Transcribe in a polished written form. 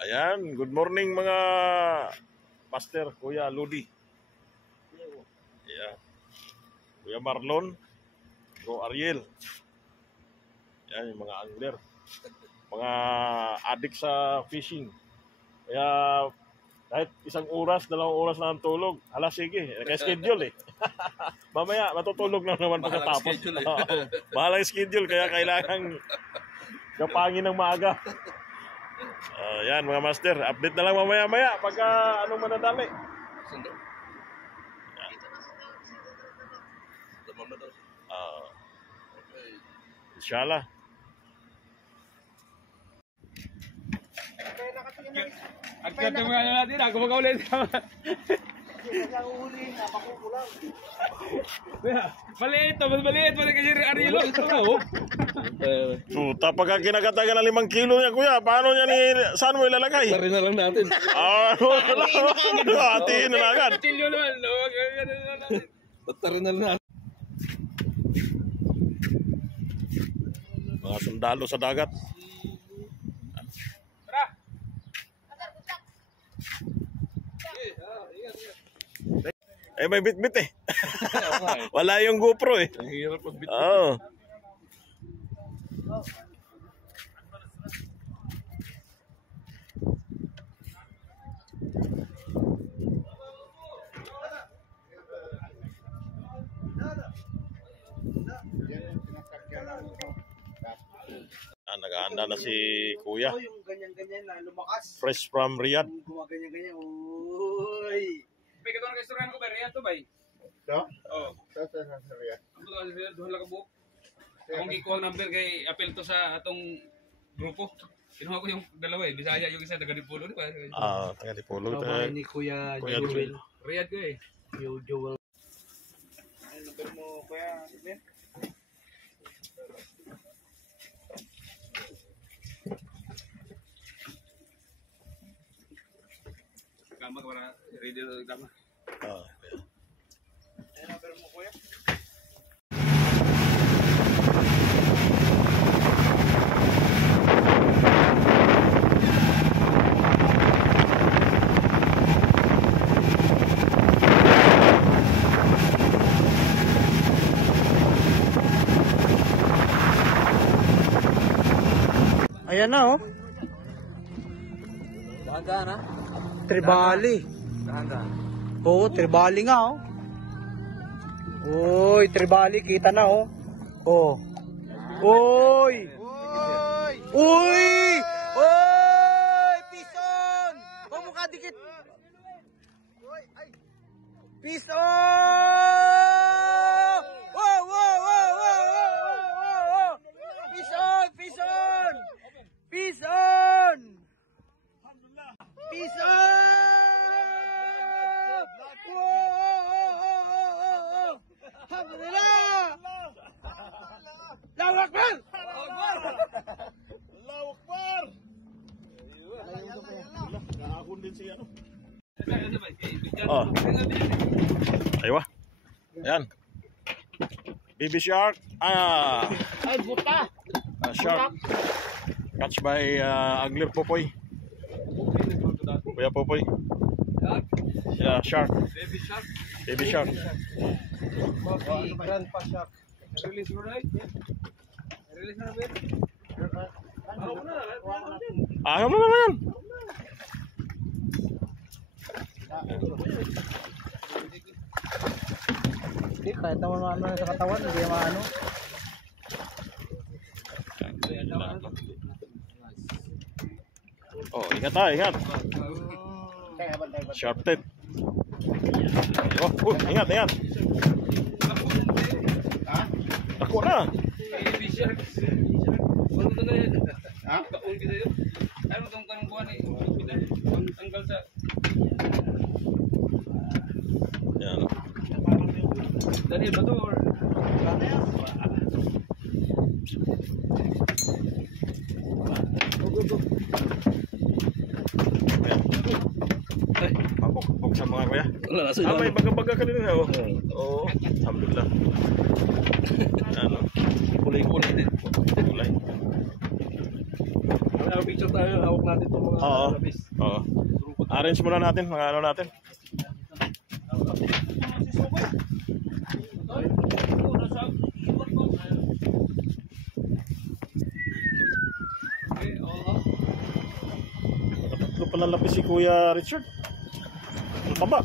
Ayan, good morning mga master, Kuya Ludi. Ayan. Kuya Marlon, Bro Ariel. Ayan yung mga angler. Mga adik sa fishing. Kaya kahit isang oras, 2 oras na ang tulog. Hala, sige, naka-schedule eh. Mamaya, matutulog na naman pagkatapos. Bahala yung schedule, kaya kailangan kapangin ng maaga. Yan mga master, update na lang mamaya-maya pagka anong manadali. Inshallah. Agad mo nga natin, ako mag-ulit. Maliit to, mas maliit pa rin kasi Arielo. Tuta, pagka kinakatagan na 5 kilo niya, kuya, paano niya saan mo ilalagay? Tarin na lang natin. Hatiin na lang agad. Tilyo naman, tarin na lang natin. Mga sundalo sa dagat. Eh, may bit-bit eh. Wala yung GoPro eh. Ang hirap mag-bit. Oo. Nag-aanda na si Kuya. Yung ganyan-ganyan na lumakas. Fresh from Riyadh. Gumaganyan-ganyan. Uy! May katong restaurant ko ba? Riyadh to ba? Ito? Oo. Sa Riyadh. Ang buto kasi Riyadh, duhala ka buhok. Akong gikuha number kay apel to sa atong grupo. Kinuha ko yung dalawa eh. Bisaya yung isa, taga-Dipulo. Di ba? Taga-Dipulo. Ni Kuya Joel. Riyadh ko eh. Joel. Ano number mo, Kuya? Kama para ready na kama. Ano number mo, Kuya? Ayan na oh. Banda na? Tribali. Banda. Oo, tribali nga oh. Uy, tribali, kita na oh. Oh. Uy! Uy! Uy! Uy! Pison! Huwag mo kadikit. Pison! Wow! Wow! Wow! Wow! Pison! Pison! Pison! Pison! Alhamdulillah! Allahu Akbar! Allahu Akbar! Nakahon din si ano. Oh. Aywa. Ayan. Baby shark. Ay, buta! Shark. Catch by Angler Popoy. Kuya Popoy. Yeah, shark. Baby shark. Baby shark. Grandpa shark. Release mo right? Release na ba? Ayaw mo naman. Hindi, kahit naman maano sa katawan, hindi maano. Oh, ingat ha, ingat. Sharp tip. Oh, ingat, ingat. Ako na. Baby shark. Ano to na yan? Ha? Baon kita yun. Ano itong kanong buwan eh? Tanggal sa... Yan. Dali ba to or... Pabok sa mga kuya. Wala nasa May baga-baga ka din. Oo. Alhamdulillah. Ano? Kulay-kulay din. Kulay. Para picture tayo, hawak natin itong mga Oo. labis. Oo. Arrange muna natin, mga ano natin. Ito pala lapis si Kuya Richard. Ang taba.